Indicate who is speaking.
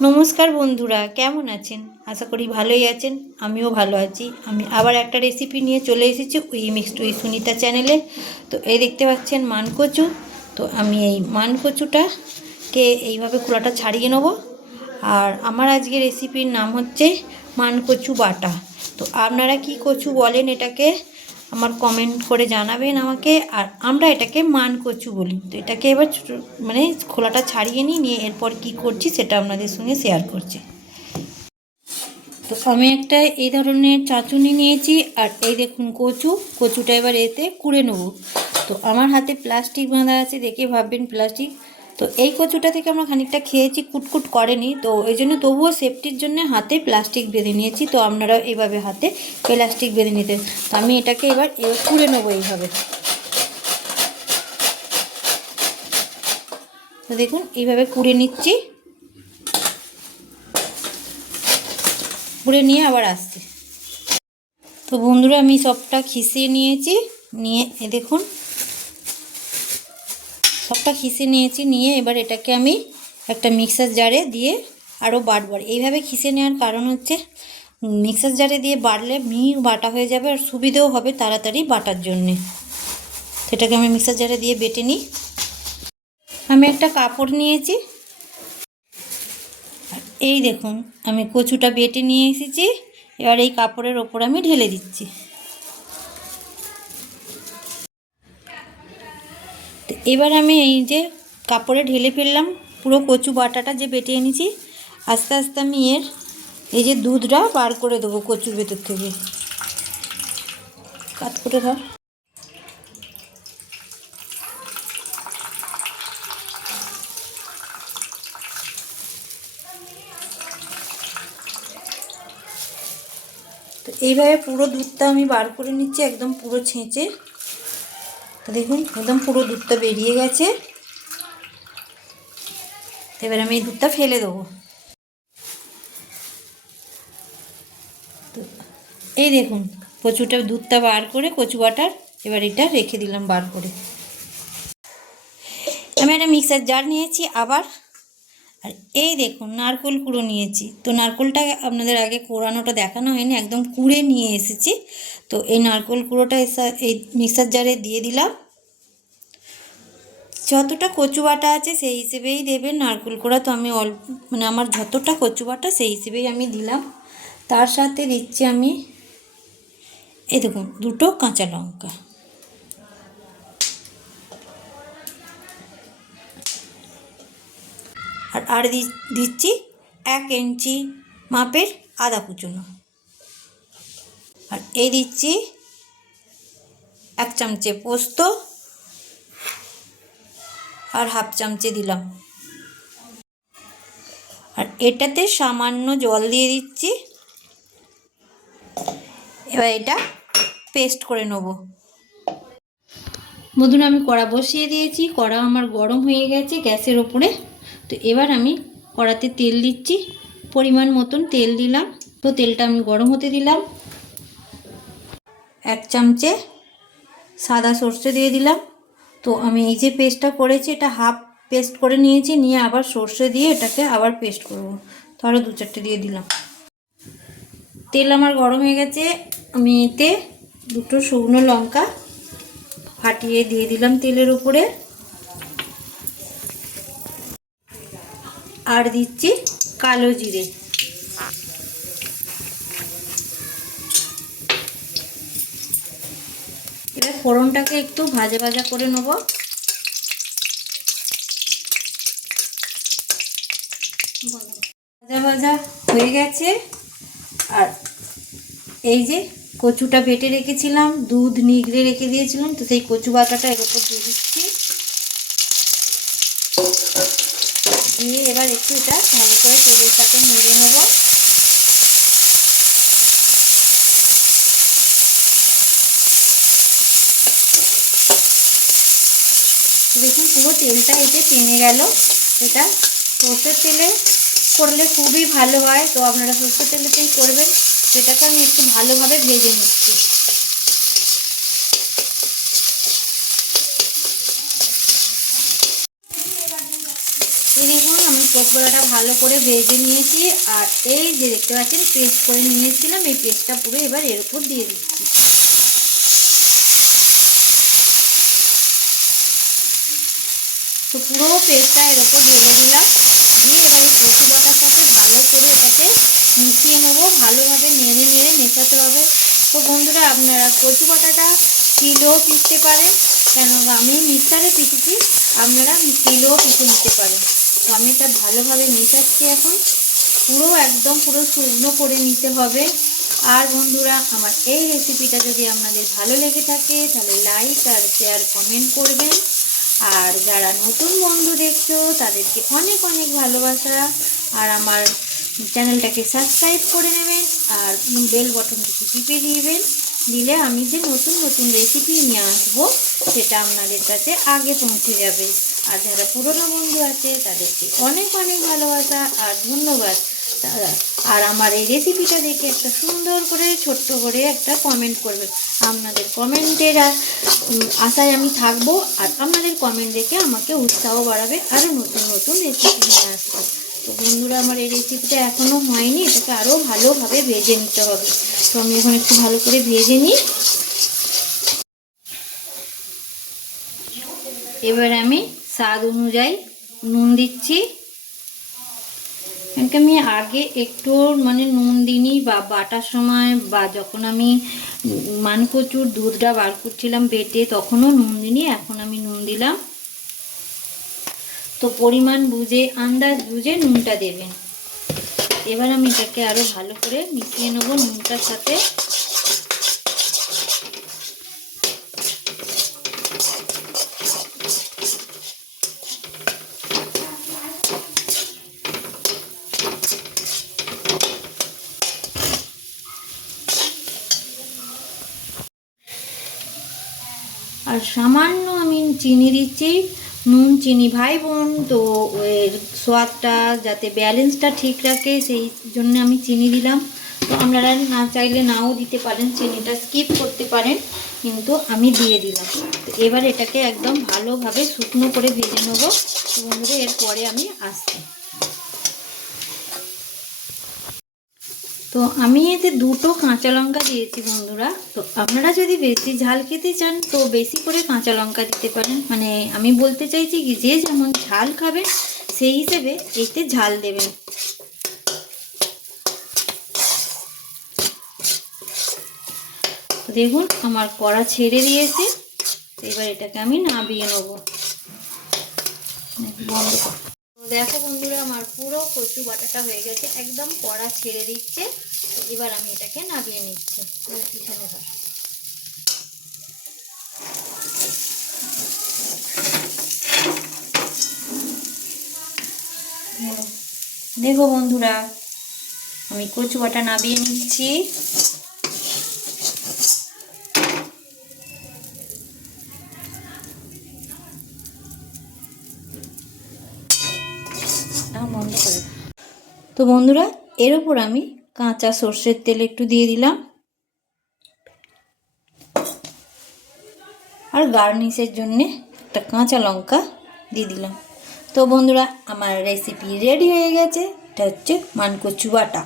Speaker 1: নমস্কার বন্ধুরা, কেমন আছেন? আশা করি ভালোই আছেন, আমিও ভালো আছি। আমি আবার একটা রেসিপি নিয়ে চলে এসেছি উই মিক্সড উই সুনিতা চ্যানেলে তো এই দেখতে পাচ্ছেন মানকচু। তো আমি এই মানকচুটাকে এইভাবে খোলাটা ছাড়িয়ে নেব। আর আমার আজকে রেসিপির নাম হচ্ছে মানকচু বাটা। তো আপনারা কি কচু বলেন এটাকে? আমার কমেন্ট করে জানাবেন আমাকে। আর আমরা এটাকে মান কচু বলি। তো এটাকে এবার মানে খোলাটা ছাড়িয়ে নিই, নিয়ে এরপর কি করছি সেটা আপনাদের সঙ্গে শেয়ার করছি। তো আমি একটা এই ধরনের চাটুনি নিয়েছি, আর এই দেখুন কচু। কচুটা এবার এতে কুড়ে নেব। তো আমার হাতে প্লাস্টিক বাঁধা আছে, দেখে ভাববেন প্লাস্টিক তো এই কচুটা থেকে আমরা খানিকটা খেয়েছি, কুটকুট করেনি। তো এই জন্য তবুও সেফটির জন্য হাতে প্লাস্টিক বেঁধে নিয়েছি। তো আপনারা এইভাবে হাতে প্লাস্টিক বেঁধে নিতে। তো আমি এটাকে এবার কুড়ে নেব এইভাবে। তো দেখুন, এইভাবে কুড়ে নিচ্ছি। কুড়ে নিয়ে আবার আসছি। তো বন্ধুরা, আমি সবটা খিসিয়ে নিয়েছি। নিয়ে দেখুন সবটা খিসে নিয়েছি, নিয়ে এবার এটাকে আমি একটা মিক্সার জারে দিয়ে আরও বাটবার এইভাবে খিসে নেওয়ার কারণ হচ্ছে মিক্সার জারে দিয়ে বাটলে মিহি বাটা হয়ে যাবে আর সুবিধেও হবে তাড়াতাড়ি বাটার জন্যে। সেটাকে আমি মিক্সার জারে দিয়ে বেটে নিই। আমি একটা কাপড় নিয়েছি। এই দেখুন, আমি কচুটা বেটে নিয়ে এসেছি। এবার এই কাপড়ের ওপর আমি ঢেলে দিচ্ছি। এবার আমি এই যে কাপড়ে ঢেলে ফেললাম, পুরো কচু বাটাটা যে বেটে এনেছি, আস্তে আস্তে আমি এর এই যে দুধটা বার করে দেবো কচুর ভেতর থেকে। কাত করে ধর তো এইভাবে পুরো দুধটা আমি বার করে নিচ্ছি, একদম পুরো ছেঁচে। দেখুন, একদম পুরো দুধটা বেরিয়ে গেছে। এবার আমি এই দুধটা ফেলে দেবো। এই দেখুন, কচুটা দুধটা বার করে কচু বাটার এবার এটা রেখে দিলাম বার করে। আমি একটা মিক্সার জার নিয়েছি আবার, আর এই দেখুন, নারকোল কুড়ো নিয়েছি। তো নারকোলটা আপনাদের আগে কোড়ানোটা দেখানো হয়নি, একদম কুড়ে নিয়ে এসেছি। তো এই নারকোল কুড়োটা এই মিক্সার জারে দিয়ে দিলাম। যতটা কচু বাটা আছে সেই হিসেবেই দেবেন। নারকেল কোড়া তো আমি অল্প মানে আমার যতটা কচু বাটা সেই হিসেবেই আমি দিলাম। তার সাথে দিচ্ছি আমি, এই দেখুন, দুটো কাঁচা লঙ্কা। আর আর দিচ্ছি এক ইঞ্চি মাপের আদা কুচুনো। আর এই দিচ্ছি এক চামচে পোস্ত আর হাফ চামচে দিলাম। আর এটাতে সামান্য জল দিয়ে দিচ্ছি। এবার এটা পেস্ট করে নেব। বন্ধুরা, আমি কড়া বসিয়ে দিয়েছি। কড়া আমার গরম হয়ে গেছে গ্যাসের ওপরে। তো এবার আমি কড়াতে তেল দিচ্ছি। পরিমাণ মতন তেল দিলাম। তো তেলটা আমি গরম হতে দিলাম। এক চামচে সাদা সর্ষে দিয়ে দিলাম। তো আমি এই যে পেস্টটা করেছি, এটা হাফ পেস্ট করে নিয়েছি, নিয়ে আবার সর্ষে দিয়ে এটাকে আবার পেস্ট করব। আরও দু চারটে দিয়ে দিলাম। তেল আমার গরম হয়ে গেছে, আমি এতে দুটো শুকনো লঙ্কা ফাটিয়ে দিয়ে দিলাম তেলের উপরে। আর দিচ্ছি কালো জিরে। ফোড়নটাকে একটু ভাজা ভাজা করে নেব। ভাজা ভাজা হয়ে গেছে। আর এই যে কচুটা বেটে রেখেছিলাম, দুধ নিগড়ে রেখে দিয়েছিলাম, তো সেই কচু বাটাটা এর উপর দিয়ে দিচ্ছি। দিয়ে এবার একটু এটা ভালো করে তেলের সাথে নেড়ে নেব। দেখুন পুরো তেলটা এতে টেনে গেল। এটা সর্ষের তেলে করলে খুবই ভালো হয়। তো আপনারা সর্ষের তেলেতেই করবেন তো এটাকে আমি একটু ভালোভাবে ভেজে নিচ্ছি। দেখুন, আমি কচুপাতাটা ভালো করে ভেজে নিয়েছি। আর এই যে দেখতে পাচ্ছেন, পেস্ট করে নিয়েছিলাম। এই পেস্টটা পুরো এবার এর উপর দিয়ে দিচ্ছি। তো পুরো পেস্টটা এর উপর ঢেলে দিলাম দিয়ে এবার এই কচু বাটার সাথে ভালো করে এটাকে মিশিয়ে নেব, ভালোভাবে নেড়ে নেড়ে মেশাতে হবে। তো বন্ধুরা, আপনারা কচু পাতাটা কিলোও পিসতে পারেন কেন আমি মিক্সারে পিসেছি আপনারা কিলোও পিসে নিতে পারেন। তো আমি এটা ভালোভাবে মেশাচ্ছি এখন। পুরো একদম পুরো শুকনো করে নিতে হবে। আর বন্ধুরা, আমার এই রেসিপিটা যদি আপনাদের ভালো লেগে থাকে, তাহলে লাইক আর শেয়ার কমেন্ট করবেন। আর যারা নতুন বন্ধু দেখছ, তাদেরকে অনেক অনেক ভালোবাসা। আর আমার চ্যানেলটাকে সাবস্ক্রাইব করে নেবেন আর বেল বটনটিকে টিপে দিবেন। দিলে আমি যে নতুন নতুন রেসিপি নিয়ে আসব, সেটা আপনাদের কাছে আগে পৌঁছে যাবে। আর যারা পুরনো বন্ধু আছে, তাদেরকে অনেক অনেক ভালোবাসা আর ধন্যবাদ। দাদা আর আমার এই রেসিপিটা দেখে একটা সুন্দর করে, ছোট্ট করে একটা কমেন্ট করবে। আপনাদের কমেন্টের আশায় আমি থাকব আর আপনাদের কমেন্ট দেখে আমাকে উৎসাহ বাড়াবে আরও নতুন নতুন রেসিপি নিয়ে আসব। তো বন্ধুরা, আমার এই রেসিপিটা এখনও হয়নি, এটাকে আরও ভালোভাবে ভেজে নিতে হবে। তো আমি এখন একটু ভালো করে ভেজে নিই। এবার আমি স্বাদ অনুযায়ী নুন দিচ্ছি। এটাকে আমি আগে একটু মানে নুন দিইনি বা বাটার সময় বা যখন আমি মানকচুর দুধটা বার করছিলাম বেটে তখনও নুন দিইনি, এখন আমি নুন দিলাম। তো পরিমাণ বুঝে, আন্দাজ বুঝে নুনটা দেবেন। এবার আমি এটাকে আরও ভালো করে মিশিয়ে নেব নুনটার সাথে। আর সামান্য আমি চিনি দিচ্ছি, নুন চিনি ভাই বোন, তো এর সোয়াদটা যাতে ব্যালেন্সটা ঠিক রাখে, সেই জন্য আমি চিনি দিলাম। তো আপনারা না চাইলে নাও দিতে পারেন, চিনিটা স্কিপ করতে পারেন, কিন্তু আমি দিয়ে দিলাম। তো এবার এটাকে একদম ভালোভাবে শুকনো করে ভেজে নেব। বন্ধুরা, এরপরে আমি আসছি। তো আমি এতে দুটো কাঁচা লঙ্কা দিয়েছি বন্ধুরা, তো আপনারা যদি বেশি ঝাল খেতে চান, তো বেশি করে কাঁচা লঙ্কা দিতে পারেন। মানে আমি বলতে চাইছি কি, যে যেমন ঝাল খাবেন, সেই হিসেবে এতে ঝাল দেবেন। দেখুন, আমার কড়া ছেড়ে দিয়েছে। এবার এটাকে আমি নাবিয়ে নেব। বন্ধ দেখো বন্ধুরা, আমার পুরো কচু বাটাটা হয়ে গেছে, একদম কড়া ছেড়ে দিচ্ছে। এবার আমি এটাকে নাবিয়ে নিচ্ছি। পিছনে ধর। দেখো বন্ধুরা, আমি কচু বাটা নাবিয়ে নিচ্ছি বন্ধ করে তো বন্ধুরা, এর ওপর আমি কাঁচা সর্ষের তেল একটু দিয়ে দিলাম। আর গার্নিশের জন্যে একটা কাঁচা লঙ্কা দিয়ে দিলাম। তো বন্ধুরা, আমার রেসিপি রেডি হয়ে গেছে। এটা হচ্ছে মানকচু বাটা।